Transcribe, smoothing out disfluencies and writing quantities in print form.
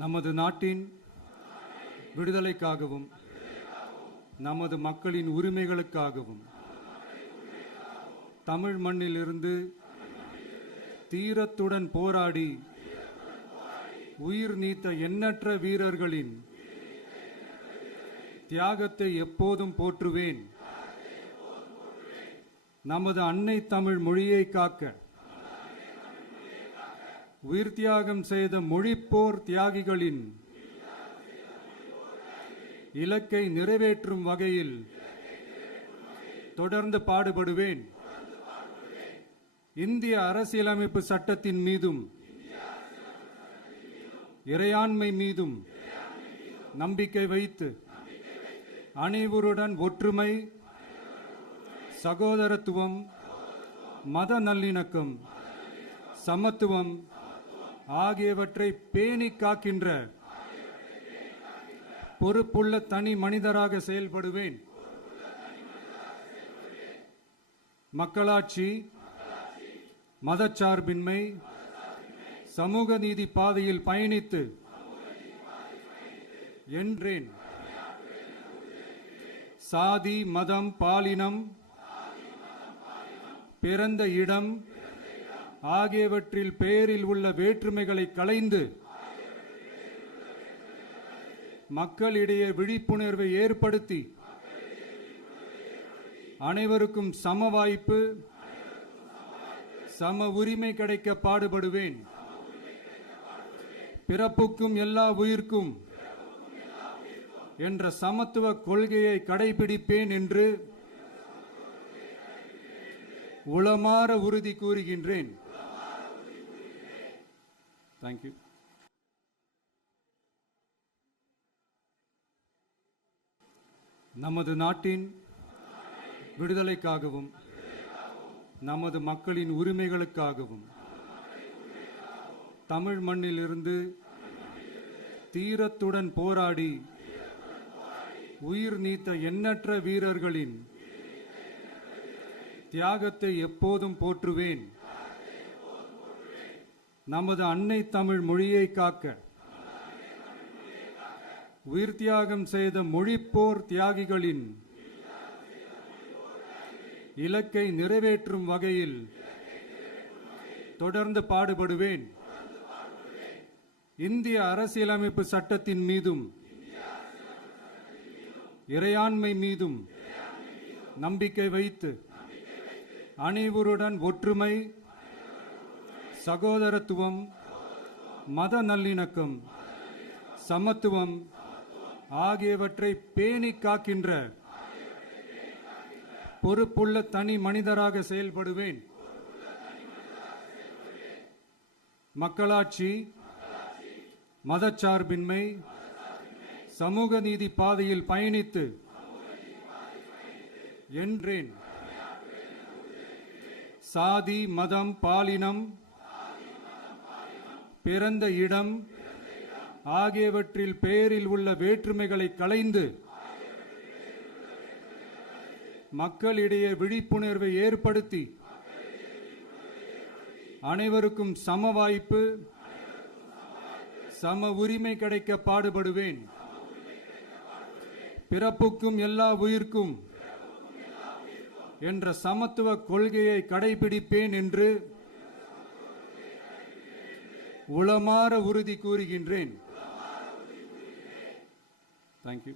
நமது நாட்டின் விடுதலைக்காகவும் நமது மக்களின் உரிமைகளுக்காகவும் தமிழ் மண்ணிலிருந்து தீரத்துடன் போராடி உயிர் நீத்த எண்ணற்ற வீரர்களின் தியாகத்தை எப்போதும் போற்றுவேன். நமது அன்னை தமிழ் மொழியை காக்க உயிர் தியாகம் செய்த மொழிப்போர் தியாகிகளின் இலக்கை நிறைவேற்றும் வகையில் தொடர்ந்து பாடுபடுவேன். இந்திய அரசியலமைப்பு சட்டத்தின் மீதும் இறையாண்மை மீதும் நம்பிக்கை வைத்து அனைவருடன் ஒற்றுமை, சகோதரத்துவம், மத நல்லிணக்கம், சமத்துவம் ஆகியவற்றை பேணி காக்கின்ற பொறுப்புள்ள தனி மனிதராக செயல்படுவேன். மக்களாட்சி, மதச்சார்பின்மை, சமூக நீதி பாதையில் பயணித்து என்றேன். சாதி, மதம், பாலினம், பிறந்த இடம் ஆகியவற்றில் பெயரில் உள்ள வேற்றுமைகளை களைந்து மக்களிடையே விழிப்புணர்வை ஏற்படுத்தி அனைவருக்கும் சம வாய்ப்பு, சம உரிமை கிடைக்க பாடுபடுவேன். பிறப்புக்கும் எல்லா உயிர்க்கும் என்ற சமத்துவ கொள்கையை கடைபிடிப்பேன் என்று உளமாற உறுதி கூறுகின்றேன். தேங்க்யூ. நமது நாட்டின் விடுதலைக்காகவும் நமது மக்களின் உரிமைகளுக்காகவும் தமிழ் மண்ணிலிருந்து தீரத்துடன் போராடி உயிர் நீத்த எண்ணற்ற வீரர்களின் தியாகத்தை எப்போதும் போற்றுவேன். நமது அன்னை தமிழ் மொழியை காக்க உயிர் தியாகம் செய்த மொழிப்போர் தியாகிகளின் இலக்கை நிறைவேற்றும் வகையில் தொடர்ந்து பாடுபடுவேன். இந்திய அரசியலமைப்பு சட்டத்தின் மீதும் இறையாண்மை மீதும் நம்பிக்கை வைத்து அனைவருடன் ஒற்றுமை, சகோதரத்துவம், மத நல்லிணக்கம், சமத்துவம் ஆகியவற்றை பேணி காக்கின்ற பொறுப்புள்ள தனி மனிதராக செயல்படுவேன். மக்களாட்சி, மதச்சார்பின்மை, சமூக நீதி பாதையில் பயணித்து என்றேன். சாதி, மதம், பாலினம், பிறந்த இடம் ஆகியவற்றில் பெயரில் உள்ள வேற்றுமைகளை களைந்து மக்களிடையே விழிப்புணர்வை ஏற்படுத்தி அனைவருக்கும் சம வாய்ப்பு, சம உரிமை கிடைக்க பாடுபடுவேன். பிறப்புக்கும் எல்லா உயிர்க்கும் என்ற சமத்துவ கொள்கையை கடைபிடிப்பேன் என்று உளமாற உறுதி கூறுகின்றேன். தேங்க்யூ.